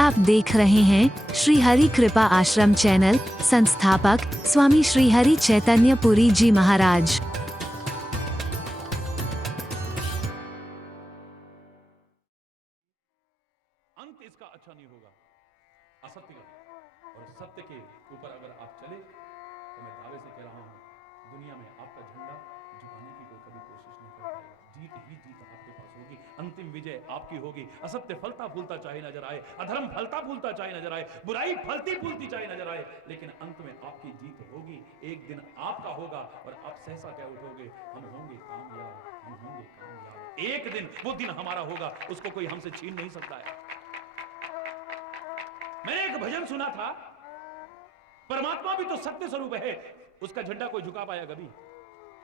आप देख रहे हैं श्री हरि कृपा आश्रम चैनल। संस्थापक स्वामी श्री हरि चैतन्य पुरी जी महाराज। अंत इसका अच्छा नहीं होगा, असत्य का। और सत्य के ऊपर अगर आप चले तो मैं दावे से कह रहा हूं, दुनिया में आपका झंडा झुकाने की कोई कभी कोशिश नहीं कर पाएगा। जीत ही जीत आपके पास होगी, अंतिम विजय आपकी होगी। असत्य फलता फूलता चाहे नजर आए, अधर्म फलता फूलता चाहे नजर आए, बुराई फलती फूलती चाहे नजर आए, लेकिन अंत में आपकी जीत होगी। एक दिन आपका होगा और आप सहसा कह उठोगे, हम होंगे कामयाब, हम होंगे कामयाब। एक दिन वो दिन हमारा होगा, उसको कोई हमसे छीन नहीं सकता है। मैंने एक भजन सुना था, परमात्मा भी तो सत्य स्वरूप है, उसका झंडा कोई झुका पाया कभी?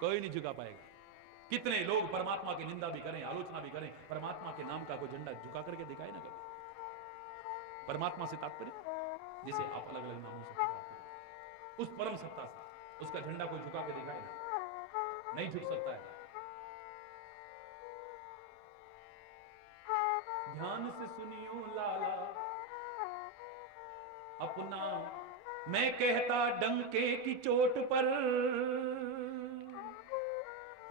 कोई नहीं झुका पाएगा। कितने लोग परमात्मा की निंदा भी करें, आलोचना भी करें, परमात्मा के नाम का कोई झंडा झुका करके दिखाए ना कभी। परमात्मा से तात्पर्य जिसे आप अलग अलग नामों से पुकारते हो, उस परम सत्ता से उसका झंडा कोई झुका के दिखाए ना, नहीं झुक सकता है। ध्यान से सुनियो लाला अपना, मैं कहता डंके की चोट पर।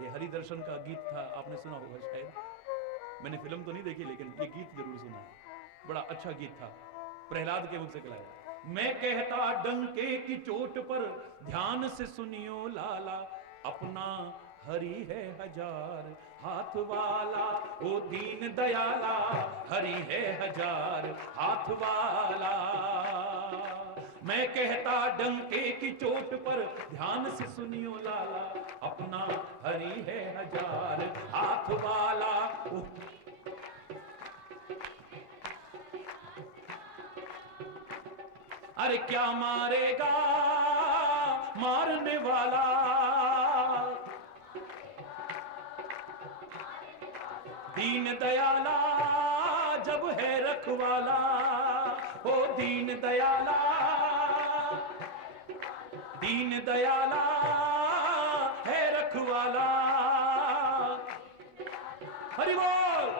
ये हरि दर्शन का गीत था, आपने सुना होगा शायद। मैंने फिल्म तो नहीं देखी, लेकिन ये गीत जरूर सुना है। बड़ा अच्छा गीत था, प्रहलाद के मुख से गलाया। मैं कहता डंके की चोट पर, ध्यान से सुनियो लाला अपना, हरि है हजार हाथ वाला, ओ दीन दयाला, हरि है हजार हाथ वाला। मैं कहता डंके की चोट पर, ध्यान से सुनियो लाला अपना, हरि है हजार हाथ वाला। अरे क्या मारेगा मारने वाला, दीन दयाला जब है रखवाला, ओ दीन दयाला, दीन दयाला है रखवाला। हरि बोल।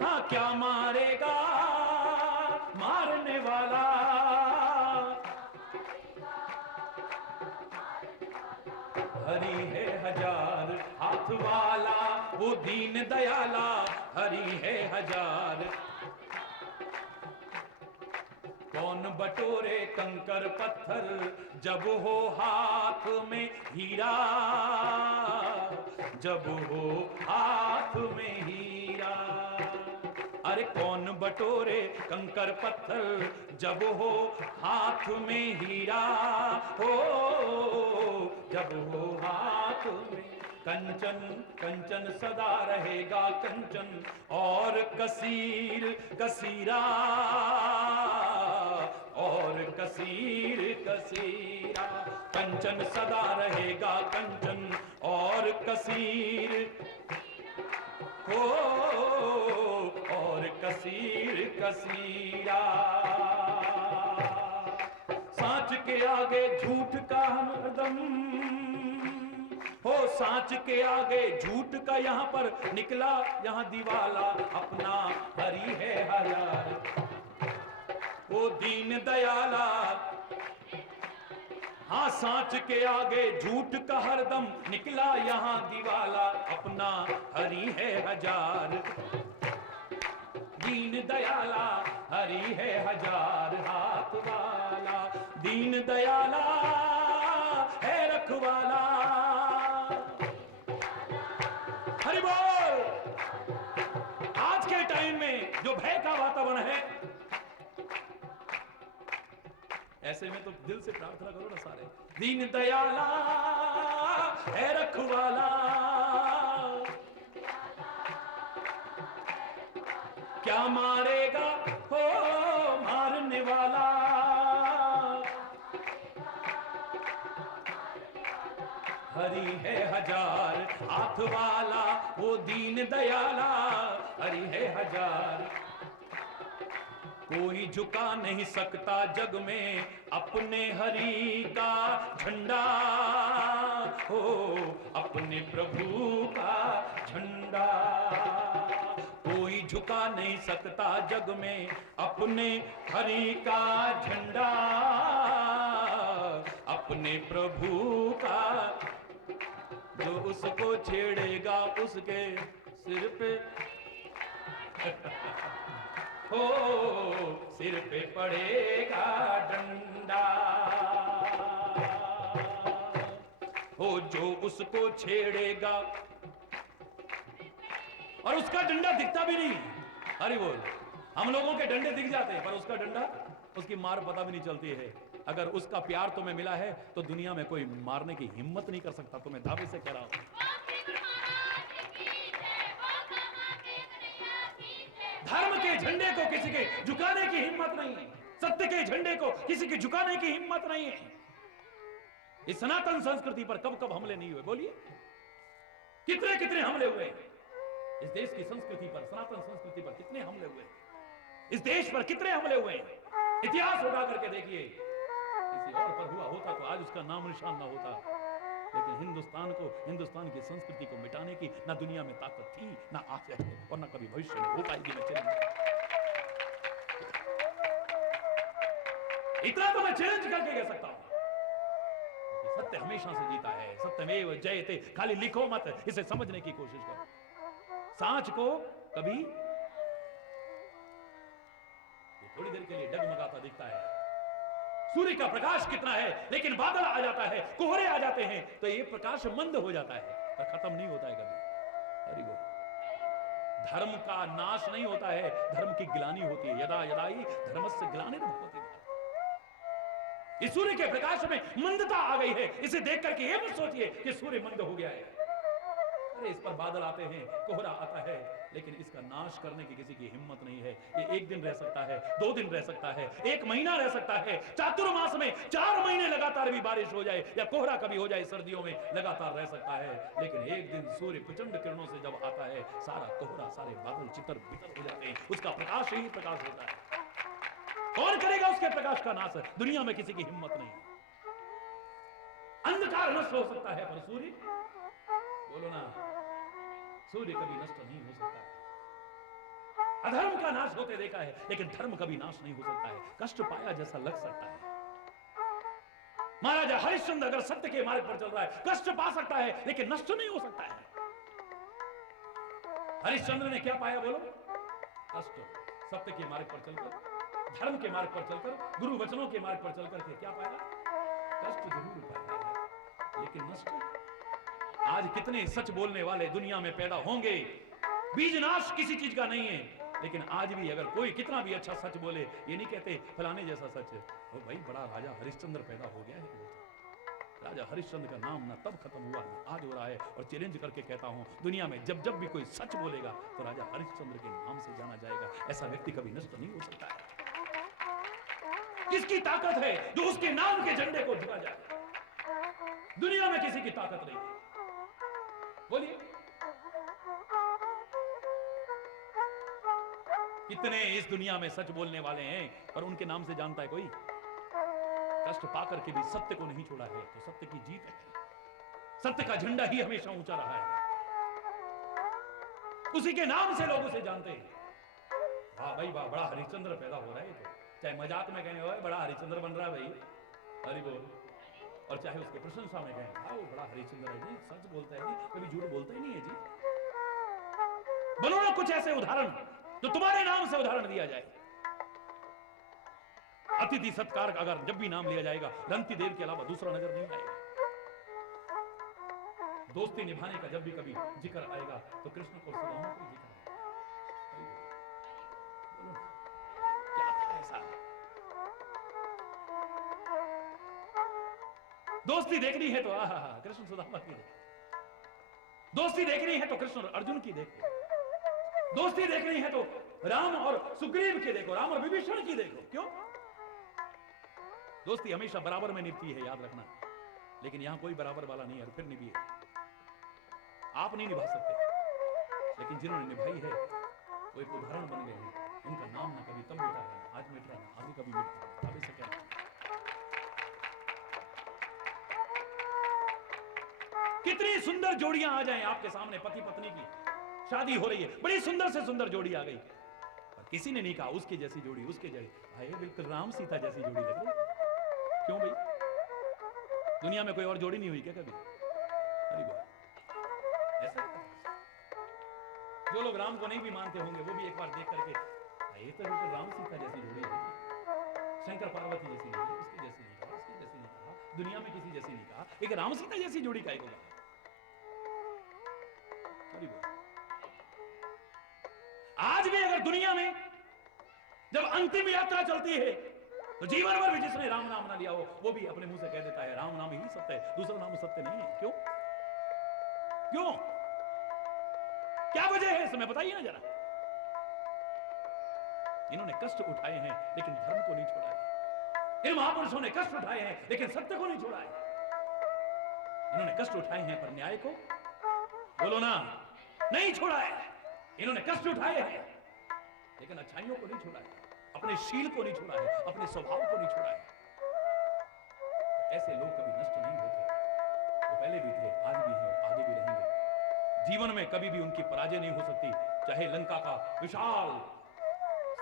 हाँ, क्या मारेगा मारने वाला, हरि है हजार हाथ वाला, वो दीन दयाला, हरि है हजार। कौन बटोरे कंकर पत्थर जब हो हाथ में हीरा, जब हो हाथ में हीरा। अरे कौन बटोरे कंकर पत्थर जब हो हाथ में हीरा, हो जब हो हाथ में। कंचन कंचन सदा रहेगा कंचन, और कसीर कसीरा, और कसीर कसीरा। कंचन सदा रहेगा कंचन, और कसीर हो, और कसीर कसीरा। सांच के आगे झूठ का हरदम, हो सांच के आगे झूठ का यहाँ पर निकला यहाँ दिवाला, अपना हरि है हजार, ओ दीन दयाला। हाँ, सांच के आगे झूठ का हरदम निकला यहाँ दिवाला, अपना हरि है हजार, दीन दयाला, हरि है हजार हाथ वाला, दीन दयाला है रखवाला। हरि बोल। आज के टाइम में जो भय का वातावरण है, ऐसे में तो दिल से प्रार्थना करो ना सारे, दीन दयाला है रखवाला, क्या मारेगा हो मारने वाला, हरि है हजार हाथ वाला, वो दीन दयाला, हरि है हजार। कोई झुका नहीं सकता जग में अपने हरि का झंडा, हो अपने प्रभु का झंडा। कोई कोई झुका नहीं सकता जग में अपने हरि का झंडा, अपने प्रभु का। जो उसको छेड़ेगा उसके सिर पे हो सिर पे पड़ेगा डंडा, हो जो उसको छेड़ेगा। और उसका डंडा दिखता भी नहीं। अरे बोल, हम लोगों के डंडे दिख जाते हैं पर उसका डंडा, उसकी मार पता भी नहीं चलती है। अगर उसका प्यार तुम्हें मिला है तो दुनिया में कोई मारने की हिम्मत नहीं कर सकता। तुम्हें दावे से कह रहा हूं। धर्म के झंडे को किसी के झुकाने की हिम्मत नहीं है, सत्य के झंडे को किसी के झुकाने की हिम्मत नहीं है। इस सनातन संस्कृति पर कब कब हमले नहीं हुए? बोलिए, कितने कितने हमले हुए इस देश की संस्कृति पर, सनातन संस्कृति पर कितने हमले हुए, इस देश पर कितने हमले हुए। इतिहास उठा करके देखिए, किसी और पर हुआ होता तो आज उसका नाम निशान ना होता। लेकिन हिंदुस्तान को, हिंदुस्तान की संस्कृति को मिटाने की ना दुनिया में ताकत थी, ना आज है और ना कभी भविष्य में हो पाएगी। मैं चैलेंज, इतना तो मैं चैलेंज करके कह सकता हूं, सत्य हमेशा से जीता है। सत्यमेव जयते। खाली लिखो मत, इसे समझने की कोशिश करो। सांच को कभी थोड़ी देर के लिए डगमगाता दिखता है, सूर्य का प्रकाश कितना है, लेकिन बादल आ जाता है, कोहरे आ जाते हैं तो ये प्रकाश मंद हो जाता है पर खत्म नहीं होता है कभी। हरि बोल। धर्म का नाश नहीं होता है, धर्म की गिलानी होती है। यदा यदा ही धर्मस्य ग्लानिर्भवति। इस सूर्य के प्रकाश में मंदता आ गई है, इसे देख करके ये मत सोचिए कि सूर्य मंद हो गया है। अरे इस पर बादल आते हैं, कोहरा आता है, लेकिन इसका नाश करने की किसी की हिम्मत नहीं है। ये एक दिन रह सकता है, 2 दिन रह सकता है, 1 महीना रह सकता है, चातुर्मास में 4 महीने लगातार भी बारिश हो जाए या कोहरा कभी हो जाए, सर्दियों में लगातार रह सकता है। लेकिन एक दिन सूर्य प्रचंड किरणों से जब आता है, सारा कोहरा, सारे बादल चितर बितर हो जाते हैं। उसका प्रकाश ही प्रकाश होता है। कौन करेगा उसके प्रकाश का नाश? दुनिया में किसी की हिम्मत नहीं। अंधकार नष्ट हो सकता है पर सूर्य, बोलो ना, सूर्य कभी नष्ट नहीं हो सकता। अधर्म का नाश होते देखा है, लेकिन धर्म कभी नाश नहीं हो सकता है। कष्ट पाया जैसा लग सकता है। महाराजा हरिश्चंद्र अगर सत्य के मार्ग पर चल रहा है, कष्ट पा सकता है लेकिन नष्ट नहीं हो सकता है। हरिश्चंद्र ने क्या पाया बोलो? कष्ट। सत्य के मार्ग पर चलकर, धर्म के मार्ग पर चलकर, गुरु वचनों के मार्ग पर चलकर के क्या पाया? कष्ट जरूर पाया है लेकिन नष्ट। आज कितने सच बोलने वाले दुनिया में पैदा होंगे। बीज नाश किसी चीज का नहीं है, लेकिन आज भी अगर कोई कितना भी अच्छा सच बोले, ये नहीं कहते फलाने जैसा सच है, वो भाई बड़ा राजा हरिश्चंद्र पैदा हो गया है। राजा हरिश्चंद्र का नाम ना तब खत्म हुआ ना आज हो रहा है। और चैलेंज करके कहता हूं, दुनिया में जब जब भी कोई सच बोलेगा तो राजा हरिश्चंद्र के नाम से जाना जाएगा। ऐसा व्यक्ति कभी नष्ट नहीं हो सकता है। किसकी ताकत है जो उसके नाम के झंडे को झुका जाए? दुनिया में किसी की ताकत नहीं है। बोलिए, कितने इस दुनिया में सच बोलने वाले हैं पर उनके नाम से जानता है कोई? कष्ट पाकर के भी सत्य को नहीं छोड़ा है तो सत्य की जीत है। सत्य का झंडा ही हमेशा ऊंचा रहा है, उसी के नाम से लोग उसे जानते हैं। वाह भाई वाह, बड़ा हरिश्चंद्र पैदा हो रहा है। तो चाहे मजाक में कहने हो बड़ा हरिश्चंद्र बन रहा है भाई, हरि बोल, और चाहे उसके प्रशंसा में कहें हाँ वो बड़ा हरिश्चंद्र है जी, सच बोलता है जी, कभी झूठ बोलता ही नहीं है जी। बनो ना कुछ ऐसे उदाहरण तो तुम्हारे नाम से उदाहरण दिया जाए। अतिथि सत्कार का अगर जब भी नाम लिया जाएगा, रंती देव के अलावा दूसरा नजर नहीं आएगा। दोस्ती निभाने का जब भी कभी जिक्र आएगा तो कृष्ण को सुदामा को जिक्र आएगा। क्या था ऐसा? दोस्ती देखनी है तो कृष्ण सुदामा की देखो, दोस्ती देखनी है तो कृष्ण और अर्जुन की देखो, दोस्ती देखनी है तो राम और सुग्रीव की देखो, राम और विभीषण की देखो। क्यों? दोस्ती हमेशा बराबर में निभती है, याद रखना। लेकिन यहां कोई बराबर वाला नहीं है और फिर निभाइए। आप नहीं निभा सकते, लेकिन जिन्होंने निभाई है वो एक उदाहरण बन गए हैं। उनका नाम ना कभी तब मिटा है, आज मिट रहा है, आगे कभी मिट अभी से क्या। कितनी सुंदर जोड़ियां आ जाएं आपके सामने पति पत्नी की, शादी हो रही है, बड़ी सुंदर से सुंदर जोड़ी आ गई, और किसी ने नहीं कहा उसकी जैसी जोड़ी, उसके जैसी, भाई बिल्कुल राम सीता जैसी जोड़ी लग रही। क्यों भाई? दुनिया में कोई और जोड़ी नहीं हुई क्या कभी? अरे भाई ऐसा, जो लोग राम को नहीं भी मानते होंगे वो भी एक बार देख करके, ये तो बिल्कुल राम सीता जैसी जोड़ी है, शंकर पार्वती जैसी नहीं है, उसकी जैसी नहीं कहा, उसकी जैसी नहीं कहा, दुनिया में किसी जैसी नहीं कहा, एक राम सीता जैसी जोड़ी का होगा। आज भी अगर दुनिया में जब अंतिम यात्रा चलती है तो जीवन भर भी जिसने राम नाम ना लिया हो वो भी अपने मुंह से कह देता है राम नाम ही सत्य है, दूसरा नाम सत्य नहीं है। क्यों? क्यों? क्या वजह है इसमें बताइए ना जरा। इन्होंने कष्ट उठाए हैं लेकिन धर्म को नहीं छोड़ा है। इन महापुरुषों ने कष्ट उठाए हैं लेकिन सत्य को नहीं छोड़ा है। इन्होंने कष्ट उठाए हैं पर न्याय को, बोलो ना, नहीं छोड़ा है। इन्होंने कष्ट उठाए हैं लेकिन अच्छाइयों को नहीं छोड़ा है, अपने शील को नहीं छोड़ा है, अपने स्वभाव को नहीं छोड़ा है। ऐसे लोग कभी नष्ट नहीं होते, वो पहले भी थे, आज भी हैं और आगे भी रहेंगे। जीवन में कभी भी उनकी पराजय नहीं हो सकती, चाहे लंका का विशाल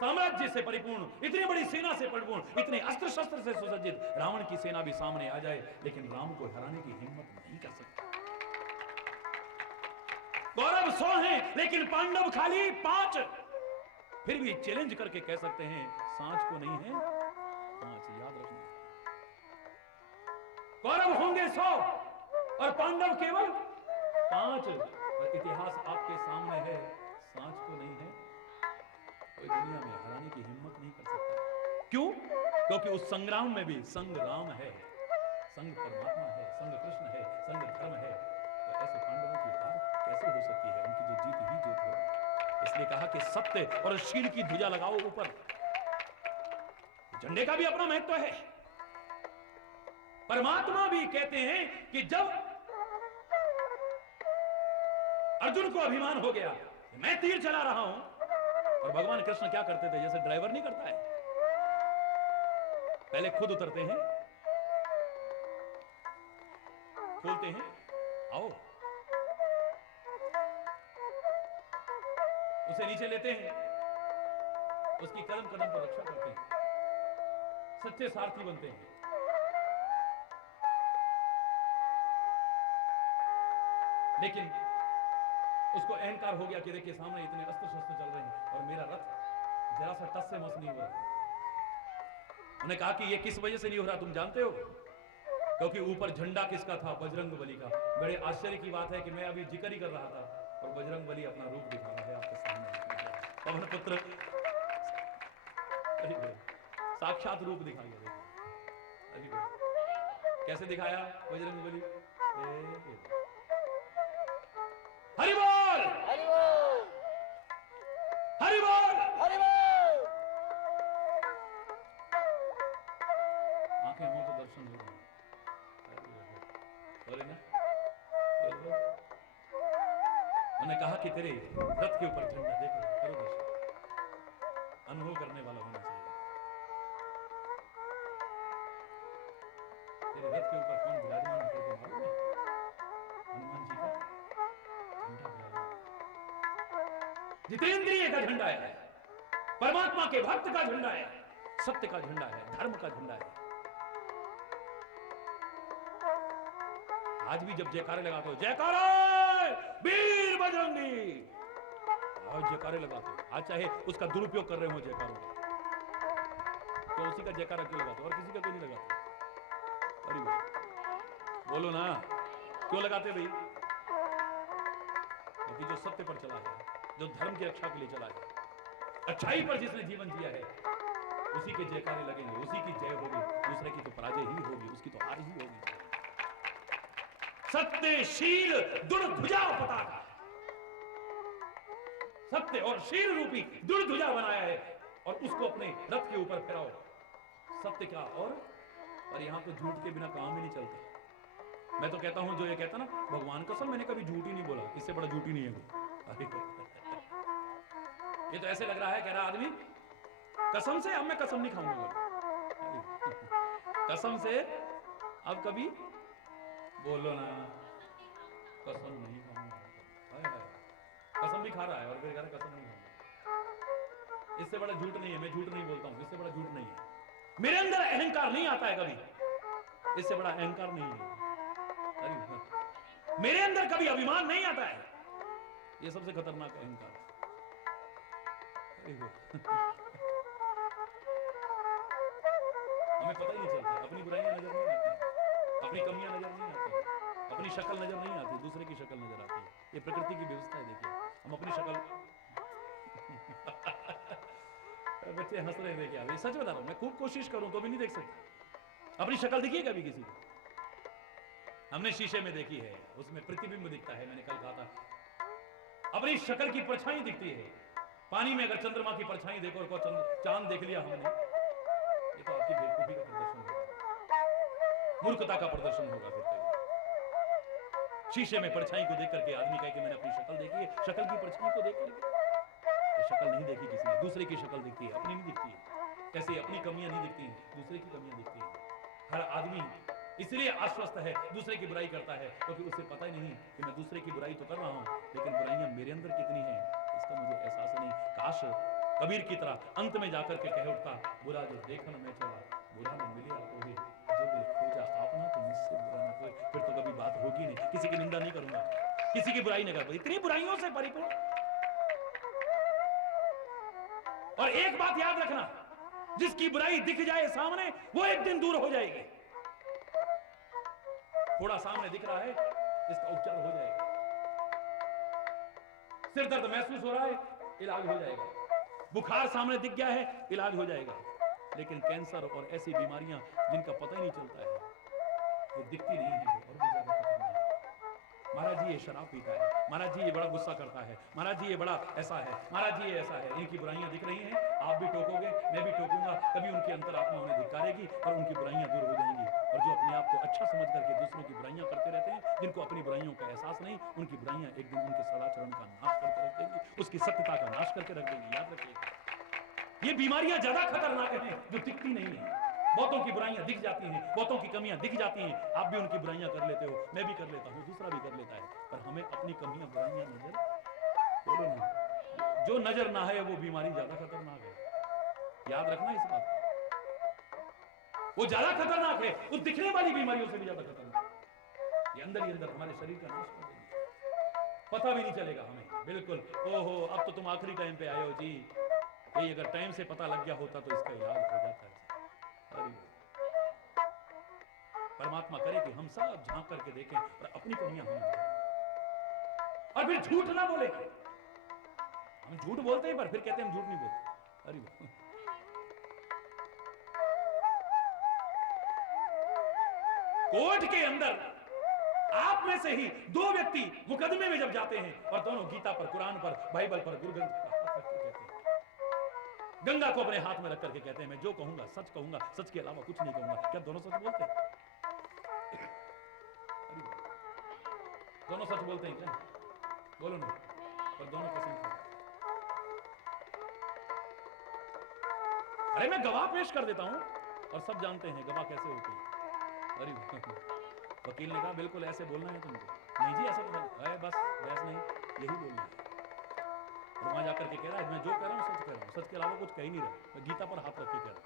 साम्राज्य से परिपूर्ण, इतनी बड़ी सेना से परिपूर्ण, इतने अस्त्र शस्त्र से सुसज्जित रावण की सेना भी सामने आ जाए, लेकिन राम को हराने की हिम्मत नहीं कर सकती। कौरव 100 हैं लेकिन पांडव खाली 5, फिर भी चैलेंज करके कह सकते हैं सांच को नहीं है 5, याद रखना। कौरव होंगे 100 और पांडव केवल 5, और इतिहास आपके सामने है, सांच को नहीं है, कोई दुनिया में हराने की हिम्मत नहीं कर सकता। क्यों? क्योंकि उस संग्राम में भी संग राम है, संग परमात्मा है, संग कृष्ण है, संग धर्म है। तो ऐसे पांडवों की हार कैसे हो सकती है? उनकी जो जीत ही जीत होगी। इसलिए कहा कि सत्य और शील की ध्वजा लगाओ ऊपर। झंडे का भी अपना महत्व है। परमात्मा भी कहते हैं कि जब अर्जुन को अभिमान हो गया मैं तीर चला रहा हूं, और भगवान कृष्ण क्या करते थे? जैसे ड्राइवर नहीं करता है, पहले खुद उतरते हैं, खोलते हैं, आओ, उसे नीचे लेते हैं, उसकी कदम कदम पर रक्षा करते हैं, सच्चे सारथी बनते हैं। लेकिन उसको अहंकार हो गया कि देखिए सामने इतने अस्त्र शस्त्र चल रहे हैं और मेरा रथ जरा सा टस से मस नहीं हो रहा। उन्होंने कहा कि ये किस वजह से नहीं हो रहा तुम जानते हो? क्योंकि ऊपर झंडा किसका था? बजरंग बली का। बड़े आश्चर्य की बात है कि मैं अभी जिक्र ही कर रहा था और बजरंग बली अपना रूप दिखा रहा है आपके सामने। पवन पुत्र साक्षात रूप दिखा गया। कैसे दिखाया बजरंग बली? हरि बोल, हरि बोल, हरि बोल, हरि बोल। आंखें हो तो दर्शन हो, बोले ना, उन्होंने कहा कि तेरे रथ के ऊपर झंडा देखो, करो दर्शन, अनुभव करने वाला होना चाहिए। तेरे रथ के ऊपर कौन विराजमान है तेरे को मालूम है? हनुमान जी का झंडा विराजमान, जितेंद्रिय का झंडा है, परमात्मा के भक्त का झंडा है, सत्य का झंडा है, धर्म का झंडा है। आज भी जब जयकारे लगाते हो, जयकारा वीर बजरंगी, आज जयकारे लगाते हो, आज चाहे उसका दुरुपयोग कर रहे हो जयकारों का, तो उसी का जयकारा क्यों लगाते हो और किसी का क्यों नहीं लगाते? अरे बोलो ना, क्यों लगाते भाई? क्योंकि जो सत्य पर चला है, जो धर्म की रक्षा के लिए चला है, अच्छाई पर जिसने जीवन जिया है, उसी के जयकारे लगेंगे, उसी की जय होगी, दूसरे की तो पराजय ही होगी, उसकी तो हार ही होगी। सत्य शील दुर ध्वजा पताका, सत्य और शील रूपी दुर ध्वजा बनाया है और उसको अपने रथ के ऊपर फहराओ। सत्य क्या और यहां तो झूठ के बिना काम ही नहीं चलता। मैं तो कहता हूं जो ये कहता ना भगवान कसम मैंने कभी झूठ ही नहीं बोला, इससे बड़ा झूठ ही नहीं है। ये तो ऐसे लग रहा है कह रहा आदमी कसम से अब मैं कसम नहीं खाऊंगा, कसम से अब कभी बोलो ना कसम नहीं खाऊंगा। कसम कसम भी खा रहा है और फिर कह रहा कसम नहीं खाऊंगा। इससे बड़ा झूठ नहीं है, मैं झूठ नहीं बोलता हूं, इससे बड़ा झूठ नहीं है। मेरे अंदर अहंकार नहीं आता है कभी, इससे बड़ा अहंकार नहीं है। अरे मेरे अंदर कभी अभिमान नहीं आता है, ये सबसे खतरनाक अहंकार है। हमें पता ही नहीं चलता, अपनी बुराइयां नजर नहीं आती, अपनी कमियां नजर नहीं आती, अपनी शक्ल नजर नहीं आती, दूसरे की शक्ल नजर आती है। ये प्रकृति की व्यवस्था है। देखिए हम अपनी शक्ल बच्चे हंस रहे हैं, देखिए आप, सच बता रहा हूं, मैं खूब कोशिश करूं तो भी नहीं देख सकते। अपनी शक्ल दिखी कभी किसी को? हमने शीशे में देखी है, उसमें प्रतिबिंब दिखता है। मैंने कल कहा था अपनी शक्ल की परछाई दिखती है। पानी में अगर चंद्रमा की परछाई देखो और चांद देख लिया हमने, ये तो आपकी बेवकूफी का प्रदर्शन होगा, मूर्खता का प्रदर्शन होगा। फिर तो शीशे में परछाई को देख करके आदमी कहे कि मैंने अपनी शक्ल देखी है, शक्ल की परछाई को देख करके। ये शक्ल नहीं देखी किसी ने, दूसरे की शक्ल दिखती है, अपनी नहीं दिखती है। कैसे अपनी कमियां नहीं दिखती हैं, दूसरे की कमियां दिखती हैं। हर आदमी इसलिए आश्वस्त है, दूसरे की बुराई करता है, क्योंकि उसे पता ही नहीं कि मैं दूसरे की बुराई तो कर रहा हूं, लेकिन बुराइयां मेरे अंदर कितनी हैं इसका मुझे एहसास नहीं। काश कबीर की तरह अंत में जाकर के कह उठता, बुरा जो देखन में चला, बुरा न मिले कोई, जो दिल खोजा आपना तो मुझसे बुरा ना कोई। फिर तो कभी बात होगी नहीं, किसी की निंदा नहीं करूंगा, किसी की बुराई नहीं करूंगा। इतनी बुराइयों से परिपूर्ण। और एक बात याद रखना, जिसकी बुराई दिख जाए सामने, वो एक दिन दूर हो जाएगी। थोड़ा सामने दिख रहा है, इसका उपचार हो जाएगा। सिर दर्द महसूस हो रहा है, इलाज हो जाएगा। बुखार सामने दिख गया है, इलाज हो जाएगा। लेकिन कैंसर और ऐसी बीमारियां जिनका पता ही नहीं चलता है, वो दिखती नहीं है, और भी ज्यादा खतरनाक है। महाराज जी ये शराब पीता है, महाराज जी ये बड़ा गुस्सा करता है, महाराज जी ये बड़ा ऐसा है, महाराज जी ये ऐसा है। इनकी बुराइयां दिख रही हैं, आप भी टोकोगे, मैं भी टोकूंगा, कभी उनकी अंतरात्मा उन्हें धिक्कारेगी और उनकी बुराइयां दूर हो जाएंगी। और जो अपने आप को अच्छा समझ करके दूसरों की बुराइयां करते रहते हैं, जिनको अपनी बुराइयों का एहसास नहीं, उनकी बुराइयां एक दिन उनके सदाचरण का नाश करके रख देंगी, उसकी सत्यता का नाश करके रख देंगी। याद रखिएगा, ये बीमारियां ज्यादा खतरनाक हैं जो दिखती नहीं है। बहुतों की बुराइयां दिख जाती हैं, बहुतों की कमियां दिख जाती हैं, आप भी उनकी बुराइयां कर लेते हो, मैं भी कर लेता हूं, दूसरा भी कर लेता है, पर हमें अपनी कमियां बुराइयां नजर बोलो ना, जो नजर ना है वो बीमारी ज्यादा खतरनाक है। याद रखना इस बात को, वो ज्यादा खतरनाक है, उस दिखने वाली बीमारियों से भी ज्यादा खतरनाक। ये अंदर ही अंदर हमारे शरीर का नाश कर देंगे, पता भी नहीं चलेगा हमें। बिल्कुल, ओहो अब तो तुम आखिरी टाइम पे आए हो जी, ये अगर टाइम से पता लग गया होता तो इसका इलाज हो जाता है। परमात्मा करे कि हम सब झांक करके देखें और अपनी कमियां हम नजर, और फिर झूठ ना बोले। हम झूठ बोलते हैं पर फिर कहते हैं हम झूठ नहीं बोलते। अरे कोर्ट के अंदर आप में से ही दो व्यक्ति मुकदमे में जब जाते हैं और दोनों गीता पर, कुरान पर, बाइबल पर, गुरु ग्रंथ पर हाथ रख के कहते हैं, गंगा को अपने हाथ में रख करके कहते हैं मैं जो कहूंगा सच कहूंगा, सच के अलावा कुछ नहीं कहूंगा। क्या दोनों सच बोलते हैं? दोनों सच बोलते हैं क्या? बोलो ना, पर दोनों कसम खाते। अरे मैं गवाह पेश कर देता हूं और सब जानते हैं गवाह कैसे होते हैं। अरे वकील ने कहा बिल्कुल ऐसे बोलना है तुमको। नहीं जी ऐसा तो है, बस बहस नहीं, यही बोलना है। और वहां जाकर के कह रहा है मैं जो कह रहा हूं सच कह रहा हूं, सच के अलावा कुछ कह ही नहीं रहा। मैं गीता पर हाथ रख के कह रहा हूं,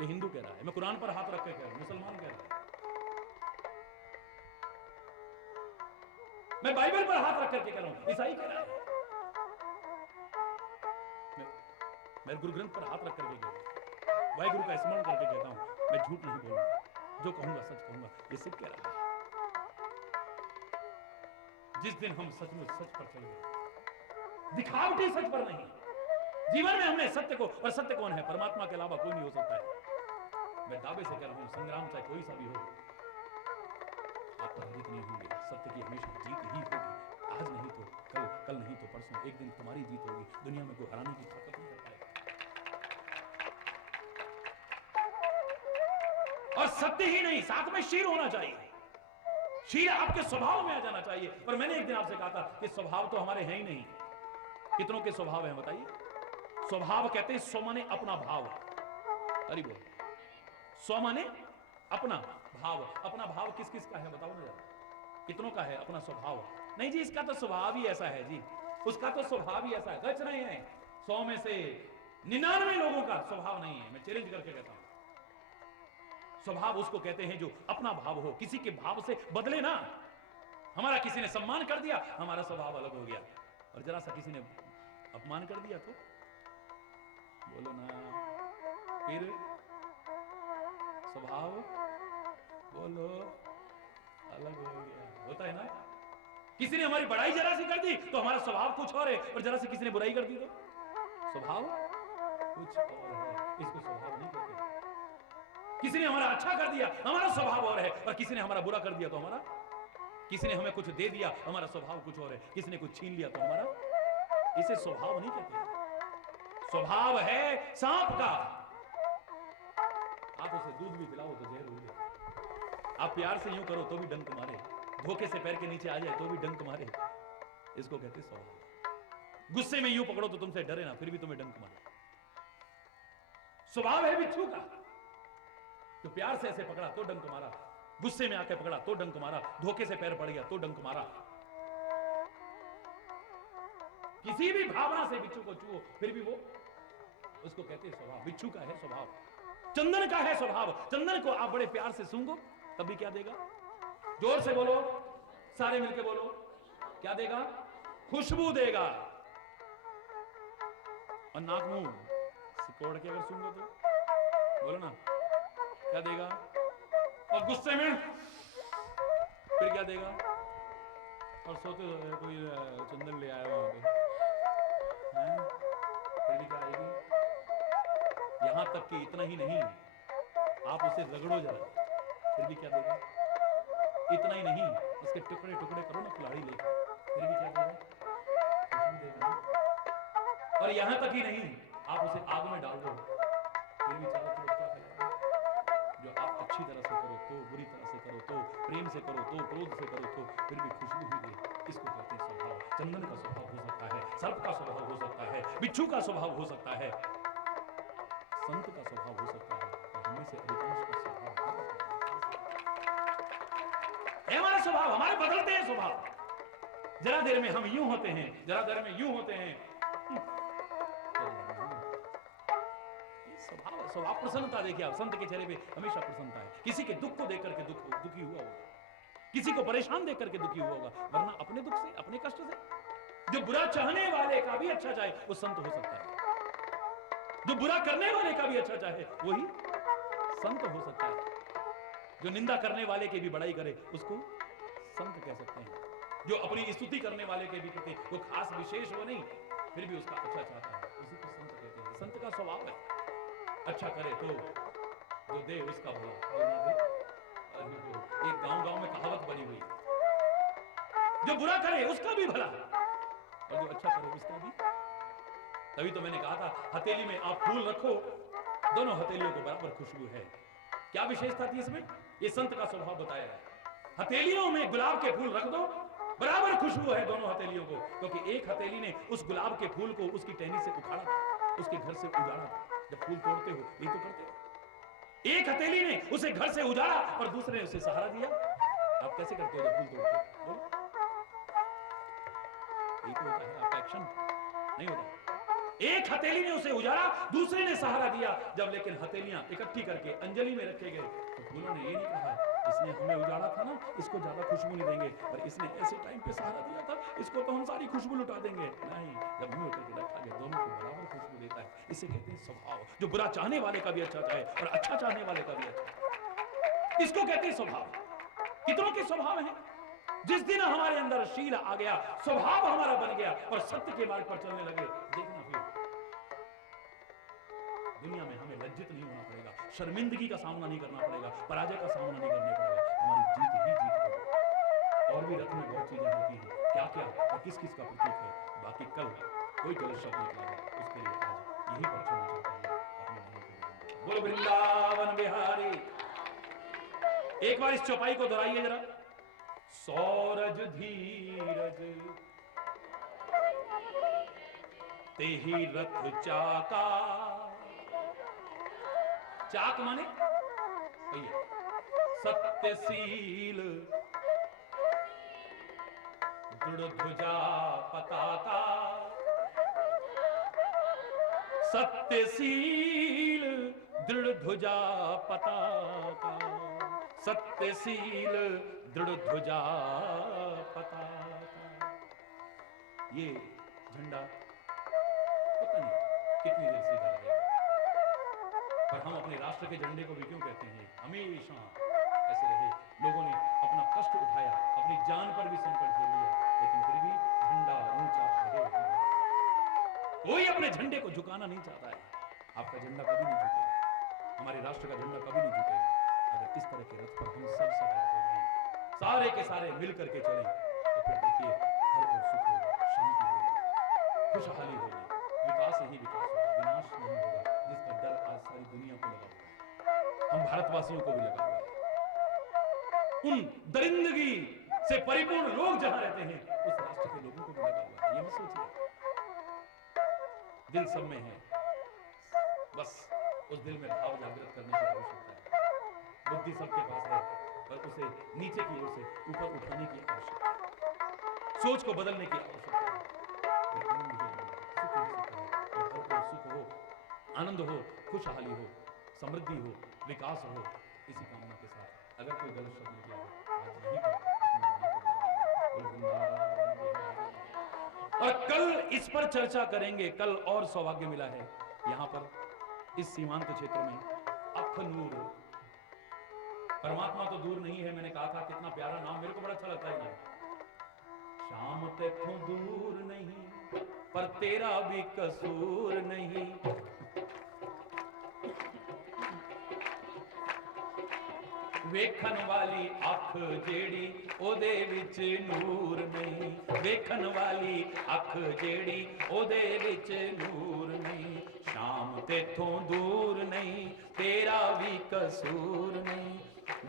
ये हिंदू कह रहा है। मैं कुरान पर हाथ रख के कह रहा हूं, मुसलमान कह रहा है। मैं बाइबल पर हाथ रख करके कह रहा हूं, ईसाई कह रहा है। मैं गुरु ग्रंथ पर हाथ रख करके कह रहा हूं, वाहिगुरु का स्मरण करके कहता हूं मैं झूठ नहीं बोलूंगा, जो कहूंगा सच कहूंगा। ये सिख कह रहा है। जिस दिन हम सचमुच सच पर चल गए, दिखावटी सच पर नहीं, जीवन में हमने सत्य को, और सत्य कौन है? परमात्मा के अलावा कोई नहीं हो सकता है। मैं दावे से कह रहा हूं संग्राम चाहे कोई सा भी हो, आप पराजित नहीं होंगे। सत्य की हमेशा जीत ही होगी, आज नहीं तो कल, कल नहीं तो परसों, एक दिन तुम्हारी जीत होगी। दुनिया में कोई हराने की ताकत नहीं कर पाएगा। और सत्य ही नहीं, साथ में शील होना चाहिए। शील आपके स्वभाव में आ जाना चाहिए। पर मैंने एक दिन आपसे कहा था कि स्वभाव तो हमारे हैं ही नहीं। कितनों के स्वभाव हैं बताइए? स्वभाव कहते हैं स्व माने अपना भाव। अरे बोल, स्व माने अपना भाव। अपना भाव किस किस का है बताओ ना जरा, कितनों का है अपना स्वभाव? नहीं जी इसका तो स्वभाव ही ऐसा है जी, उसका तो स्वभाव ही ऐसा है। गच रहे हैं 100 में से 99 लोगों का स्वभाव नहीं है। मैं चैलेंज करके कहता हूं, स्वभाव उसको कहते हैं जो अपना भाव हो, किसी के भाव से बदले ना। हमारा किसी ने सम्मान कर दिया, हमारा स्वभाव अलग हो गया, और जरा सा किसी ने अपमान कर दिया तो बोलो ना, फिर स्वभाव बोलो अलग हो गया। होता है ना, किसी ने हमारी बड़ाई जरा सी कर दी तो हमारा स्वभाव कुछ और है, और जरा सी किसी ने बुराई कर दी तो स्वभाव कुछ और है। इसको स्वभाव नहीं कहते। किसी ने हमारा अच्छा कर दिया, हमारा स्वभाव और है, और किसी ने हमारा बुरा कर दिया तो हमारा, किसी ने हमें कुछ दे दिया, हमारा स्वभाव कुछ और है, किसी ने कुछ छीन लिया तो हमारा, इसे स्वभाव नहीं कहते। स्वभाव है सांप का। आप उसे दूध भी पिलाओ तो जहर उगले, आप प्यार से यूं करो तो भी डंक मारे, धोखे से पैर के नीचे आ जाए तो भी डंक मारे, इसको कहते स्वभाव। गुस्से में यूं पकड़ो तो तुमसे डरे ना, फिर भी तुम्हें डंक मारे। स्वभाव है बिच्छू का, तो प्यार से ऐसे पकड़ा तो डंक मारा, गुस्से में आके पकड़ा तो डंक मारा, धोखे से पैर पड़ गया तो डंक मारा। किसी भी भावना से बिच्छू को छुओ फिर भी वो, उसको कहते हैं स्वभाव। बिच्छू का है स्वभाव, चंदन का है स्वभाव। चंदन को आप बड़े प्यार से सूंघो तब भी क्या देगा? जोर से बोलो, सारे मिलके बोलो, क्या देगा? खुशबू देगा। और नाक मुंह सिकोड़ के अगर सूंघो तो बोलो ना, क्या देगा? और गुस्से में फिर क्या देगा? और सोते कोई चंदन ले आया वहां पे, फिर भी क्या आएगी? यहां तक कि इतना ही नहीं, आप उसे रगड़ो जरा, फिर भी क्या देगा? इतना ही नहीं, उसके टुकड़े टुकड़े करो ना कुल्हाड़ी लेकर, फिर भी क्या देगा? कुछ भी देगा। और यहां तक ही नहीं, आप उसे आग में डाल दो, फिर भी चारों तरफ क्या फैलाएगा? जो आप अच्छी तरह से करो तो, बुरी तरह से करो तो, प्रेम से करो तो, क्रोध से करो तो, फिर भी खुशबू ही दे। इसको कहते हैं स्वभाव। चंदन का स्वभाव हो सकता है, सर्प का स्वभाव हो सकता है, बिच्छू का स्वभाव हो सकता है, संत का स्वभाव हो सकता है, और हमें से अधिकांश का स्वभाव है हमारा स्वभाव। हमारे बदलते हैं स्वभाव। जरा देर में हम यूं होते हैं, जरा देर में यूं होते हैं। स्वभाव, स्वभाव प्रसन्नता देखिए आप, संत के चेहरे पे हमेशा प्रसन्नता है। किसी के दुख को देख करके दुखी हुआ होगा, किसी को परेशान देख करके दुखी हुआ होगा, वरना अपने दुख से, अपने कष्ट से। जो बुरा चाहने वाले का भी अच्छा चाहे वो संत हो सकता है, जो बुरा करने वाले का भी अच्छा चाहे वही संत हो सकता है, जो निंदा करने वाले की भी बड़ाई करे उसको संत कह सकते हैं, जो अपनी स्तुति करने वाले के भी प्रति वो खास विशेष हो नहीं फिर भी उसका अच्छा चाहता है, उसी को संत कहते हैं। संत का स्वभाव है अच्छा करे तो जो दे उसका भला, जो ना दे। एक गांव में कहावत बनी हुई, जो बुरा करे उसका भी भला और जो अच्छा करे उसका भी। तभी तो मैंने कहा था हथेली में आप फूल रखो, दोनों हथेलियों को बराबर खुशबू है। क्या विशेषता थी इसमें? ये संत का स्वभाव बताया है। हथेलियों में गुलाब के फूल रख दो, बराबर खुशबू है दोनों हथेलियों को, क्योंकि एक हथेली ने उस गुलाब के फूल को उसकी टहनी से उखाड़ा था, उसके घर से उजाड़ा था। जब फूल तोड़ते हो यही तो करते हो। एक हथेली ने उसे घर से उजाड़ा और दूसरे ने उसे सहारा दिया। आप कैसे करते हो जब फूल तोड़ते हो? बोलो, यही तो होता है। आपका एक्शन नहीं होता। एक हथेली ने उसे उजाड़ा, दूसरे ने सहारा दिया। जब लेकिन हथेलियां इकट्ठी करके अंजलि में रखे गए तो फूलों ने ये नहीं कहा इसने हमें उजाड़ा था ना, इसको ज्यादा खुशबू नहीं देंगे, और इसने ऐसे टाइम पे सहारा दिया था, इसको तो हम सारी खुशबू लुटा देंगे। नहीं, जब मुंह करके रखा गया दोनों को बराबर खुशबू देता है। इसे कहते हैं स्वभाव। जो बुरा चाहने वाले का भी अच्छा चाहे और अच्छा चाहने वाले का भी अच्छा, इसको कहते हैं स्वभाव। कितनों के स्वभाव हैं? जिस दिन हमारे अंदर शील आ गया, स्वभाव हमारा बन गया और सत्य के मार्ग पर चलने लगे, देखना फिर दुनिया में हमें लज्जित नहीं होना पड़ेगा, शर्मिंदगी का सामना नहीं करना पड़ेगा, पराजय का सामना नहीं करना पड़ेगा। हमारी जीत ही जीत होगी। और भी रथ में बहुत चीजें होती हैं, क्या क्या और किस किस का प्रतीक है, बाकी कल कोई गलत शब्द निकला है उसके लिए आज यही पर छोड़ना चाहता हूं अपने मन को। बोलो वृंदावन बिहारी। एक बार इस चौपाई को दोहराइए जरा। सौरज धीरज तेहि रथ चाका। चाक माने सत्यशील दृढ़ ध्वजा पताका, सत्यशील दृढ़ ध्वजा पताका, सत्यशील दृढ़ ध्वजा पताका। ये झंडा पता नहीं कितनी देर सीधा रहेगा, पर हम अपने राष्ट्र के झंडे को भी क्यों कहते हैं हमेशा ऐसे रहे। लोगों ने अपना कष्ट उठाया, अपनी जान पर भी संकट झेल लिया, लेकिन फिर भी झंडा ऊंचा रहे। कोई अपने झंडे को झुकाना नहीं चाहता है। आपका झंडा कभी नहीं झुकेगा, हमारे राष्ट्र का झंडा कभी नहीं झुकेगा अगर इस तरह के रथ पर हम सब सवार हो जाएं, सारे के सारे मिल करके चलें, तो फिर देखिए हर ओर सुख होगा, शांति होगी, खुशहाली होगी, विकास ही विकास होगा, विनाश नहीं होगा, जिस पर डर आज सारी दुनिया को लगा हुआ है, हम भारतवासियों को भी लगा हुआ है। उन दरिंदगी से परिपूर्ण लोग जहां रहते हैं उस राष्ट्र के लोगों को भी लगा हुआ है। ये मत सोचिए, दिल सब में है, बस उस दिल में भाव जागृत करने की आवश्यकता है। बुद्धि सबके पास है, पर उसे नीचे की ओर से ऊपर उठाने की आवश्यकता है, सोच को बदलने की आवश्यकता है। सुख हो, आनंद हो, खुशहाली हो, समृद्धि हो, विकास हो, इसी कामना के साथ अगर कोई गलत शब्द निकला हो आज यहीं पर अपनी वाणी को बढ़ाइए। और कल इस पर चर्चा करेंगे। कल और सौभाग्य मिला है यहां पर इस सीमांत क्षेत्र में अखनूर। परमात्मा तो दूर नहीं है, मैंने कहा था कितना प्यारा नाम, मेरे को बड़ा अच्छा लगता है नाम। शाम तेथों दूर नहीं पर तेरा भी कसूर नहीं, वेखन वाली अख जेड़ी ओदे विच नूर नहीं, वेखन वाली अख जेड़ी ओदे विच नूर नहीं, शाम तेथों दूर नहीं तेरा भी कसूर नहीं,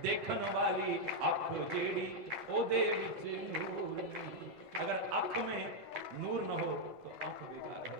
देखन वाली अख जेड़ी ओदे विच नूर नहीं। अगर आंख में नूर न हो तो आंख बेकार है।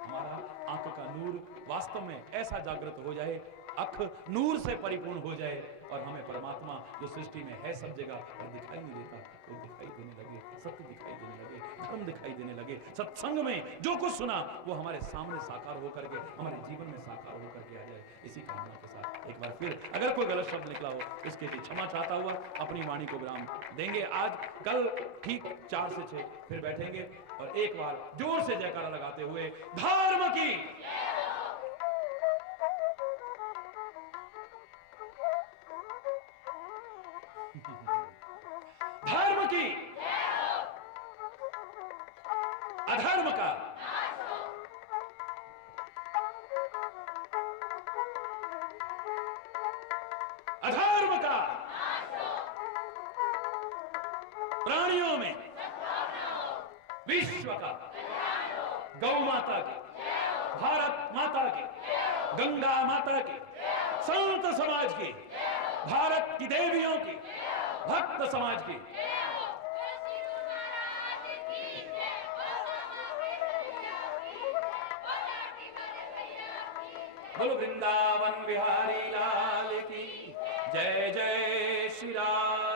हमारा आंख का नूर वास्तव में ऐसा जागृत हो जाए, आंख नूर से परिपूर्ण हो जाए और हमें परमात्मा जो सृष्टि में है सब जगह और दिखाई नहीं देता वो दिखाई देने लगे, सत्य दिखाई देने लगे, धर्म दिखाई देने लगे। सत्संग में जो कुछ सुना वो हमारे सामने साकार होकर के हमारे जीवन में साकार होकर के आ जाए, इसी कामना के साथ एक बार फिर अगर कोई गलत शब्द निकला हो उसके लिए क्षमा चाहता हुआ अपनी वाणी को विराम देंगे। आज कल ठीक 4 से 6 फिर बैठेंगे और एक बार जोर से जयकारा लगाते हुए धर्म की धर्म की अधर्म का अधर्म का प्राणियों में विश्व का गौ माता की, भारत माता की, गंगा माता की, संत समाज की, भारत की देवियों की, भक्त समाज की। बोलो वृंदावन बिहारी लाल की जय। जय श्री राम।